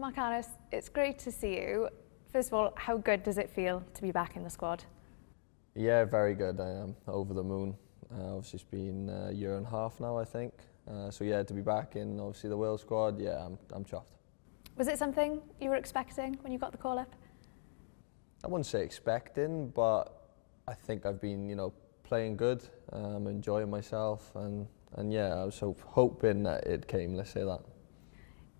Mark Harris, it's great to see you. First of all, how good does it feel to be back in the squad? Yeah, very good. I am over the moon. Obviously, it's been a year and a half now, I think. So yeah, to be back in obviously the Wales squad, yeah, I'm chuffed. Was it something you were expecting when you got the call up? I wouldn't say expecting, but I think I've been, playing good, enjoying myself, and yeah, I was hoping that it came. Let's say that.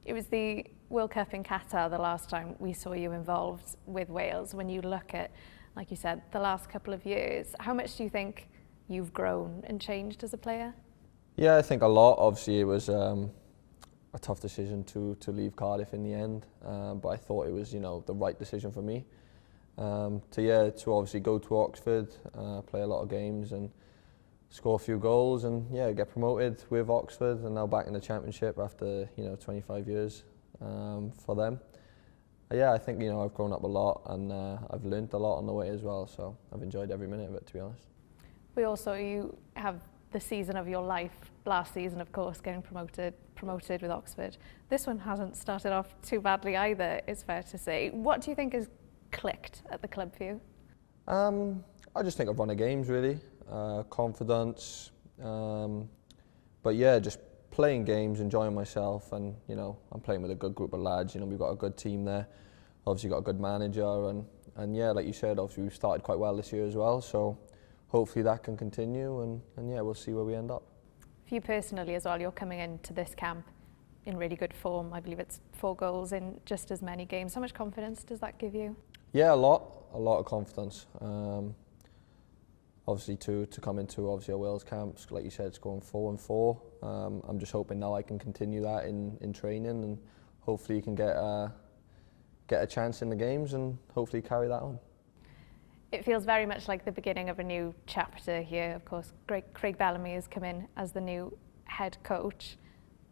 It was the World Cup in Qatar the last time we saw you involved with Wales. When you look at, like you said, the last couple of years, how much do you think you've grown and changed as a player? Yeah, I think a lot. Obviously, it was a tough decision to leave Cardiff in the end, but I thought it was, the right decision for me. To obviously go to Oxford, play a lot of games and score a few goals, and yeah, get promoted with Oxford, and now back in the Championship after 25 years for them. Yeah, I think I've grown up a lot, and I've learnt a lot on the way as well. So I've enjoyed every minute of it, to be honest. We also, you have the season of your life last season, of course, getting promoted with Oxford. This one hasn't started off too badly either, it's fair to say. What do you think has clicked at the club for you? I just think I've run the games really, confidence, but yeah, just playing games, enjoying myself, and I'm playing with a good group of lads. We've got a good team there, obviously got a good manager, and yeah, like you said, obviously we've started quite well this year as well, so hopefully that can continue, and yeah, we'll see where we end up. For you personally as well, you're coming into this camp in really good form. I believe it's 4 goals in just as many games. How much confidence does that give you? Yeah, a lot of confidence. Obviously to come into a Wales camp, like you said, scoring 4 and 4. I'm just hoping now I can continue that in training, and hopefully you can get a chance in the games and hopefully carry that on. It feels very much like the beginning of a new chapter here. Of course, Craig Bellamy has come in as the new head coach.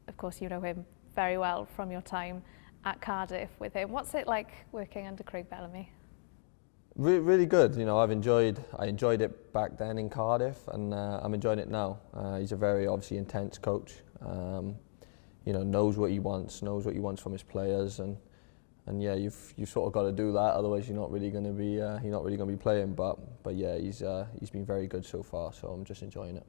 Of course, you know him very well from your time at Cardiff with him. What's it like working under Craig Bellamy? Really good. I enjoyed it back then in Cardiff, and I'm enjoying it now. He's a very obviously intense coach. Knows what he wants from his players, and yeah, you've sort of got to do that. Otherwise, you're not really going to be playing. But yeah, he's been very good so far. So I'm just enjoying it.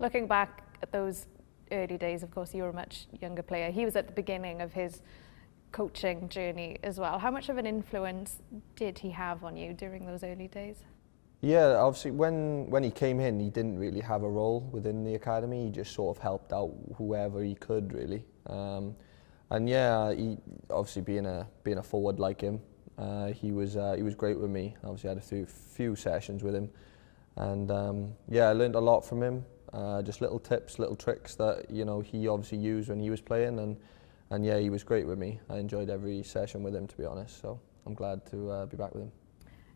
Looking back at those early days, of course, you were a much younger player. He was at the beginning of his coaching journey as well. How much of an influence did he have on you during those early days? Yeah, obviously when he came in, he didn't really have a role within the academy. He just sort of helped out whoever he could really. And yeah, he obviously being a forward like him, he was great with me. Obviously, I had a few sessions with him, and yeah, I learned a lot from him. Just little tips, little tricks that he obviously used when he was playing, and yeah, he was great with me. I enjoyed every session with him, to be honest. So I'm glad to be back with him.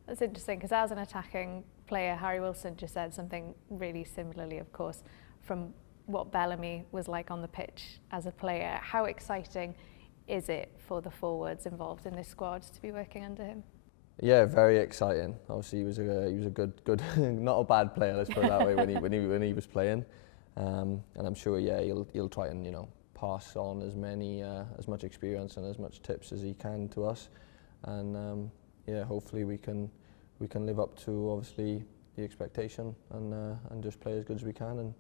That's interesting, because as an attacking player, Harry Wilson just said something really similarly, of course, from what Bellamy was like on the pitch as a player. How exciting is it for the forwards involved in this squad to be working under him? Yeah, very exciting. Obviously, he was a good not a bad player. Let's put it that way when he was playing, and I'm sure he'll try and pass on as much experience and as much tips as he can to us, and yeah, hopefully we can live up to obviously the expectation and just play as good as we can and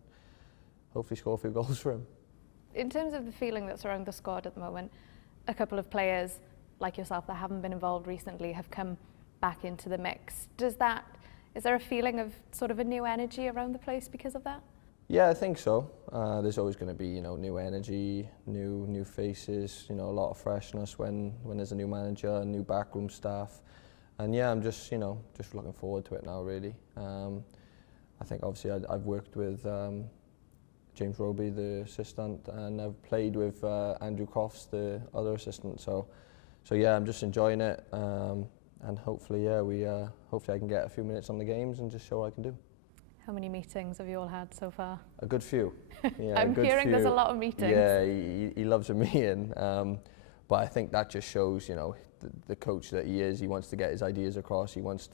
hopefully score a few goals for him. In terms of the feeling that's around the squad at the moment, a couple of players like yourself that haven't been involved recently have come back into the mix. Is there a feeling of sort of a new energy around the place because of that? Yeah, I think so. There's always going to be new energy, new faces, a lot of freshness when there's a new manager, new backroom staff, and yeah, I'm just looking forward to it now really. I think obviously I've worked with James Roby, the assistant, and I've played with Andrew Crofts, the other assistant. So yeah, I'm just enjoying it, and hopefully hopefully I can get a few minutes on the games and just show what I can do. How many meetings have you all had so far? A good few. Yeah, I'm hearing there's a lot of meetings. Yeah, he loves a meeting, but I think that just shows the coach that he is. He wants to get his ideas across. He wants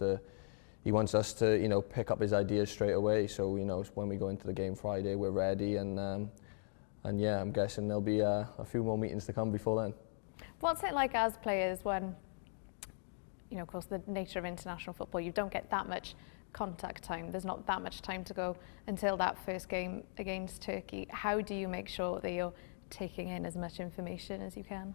us to pick up his ideas straight away. So when we go into the game Friday, we're ready, and yeah, I'm guessing there'll be a few more meetings to come before then. What's it like as players when, you know, of course, the nature of international football, you don't get that much contact time. There's not that much time to go until that first game against Turkey. How do you make sure that you're taking in as much information as you can?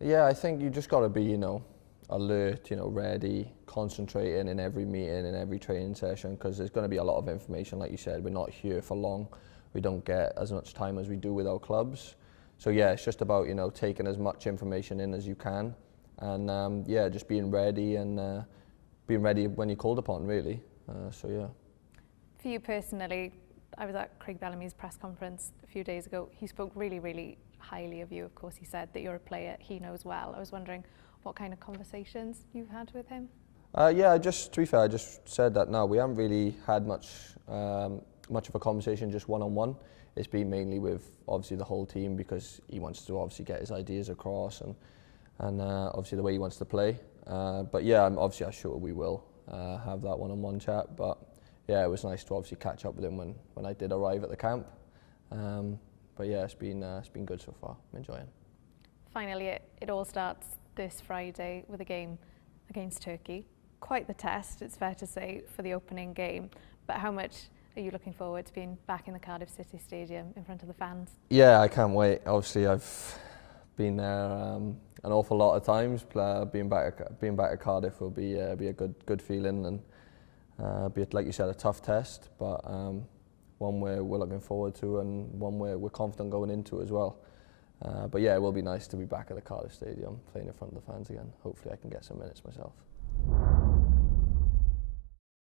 Yeah, I think you just got to be, you know, alert, you know, ready, concentrating in every meeting, in every training session, because there's going to be a lot of information. Like you said, we're not here for long. We don't get as much time as we do with our clubs. So yeah, it's just about, you know, taking as much information in as you can, and yeah, just being ready and being ready when you're called upon, really. So yeah. For you personally, I was at Craig Bellamy's press conference a few days ago. He spoke really, really highly of you. Of course, he said that you're a player he knows well. I was wondering what kind of conversations you've had with him. Yeah, to be fair, I just said that now we haven't really had much of a conversation just one-on-one. It's been mainly with obviously the whole team, because he wants to obviously get his ideas across and obviously the way he wants to play. But yeah, I'm sure we will have that one-on-one chat. But yeah, it was nice to obviously catch up with him when I did arrive at the camp. But yeah, it's been good so far. I'm enjoying. Finally, it all starts this Friday with a game against Turkey. Quite the test, it's fair to say, for the opening game. But how much are you looking forward to being back in the Cardiff City Stadium in front of the fans? Yeah, I can't wait. Obviously, I've been there an awful lot of times. Being back at Cardiff will be a good feeling, and be, like you said, a tough test, but one we're looking forward to, and one we're confident going into as well. But yeah, it will be nice to be back at the Cardiff Stadium, playing in front of the fans again. Hopefully I can get some minutes myself.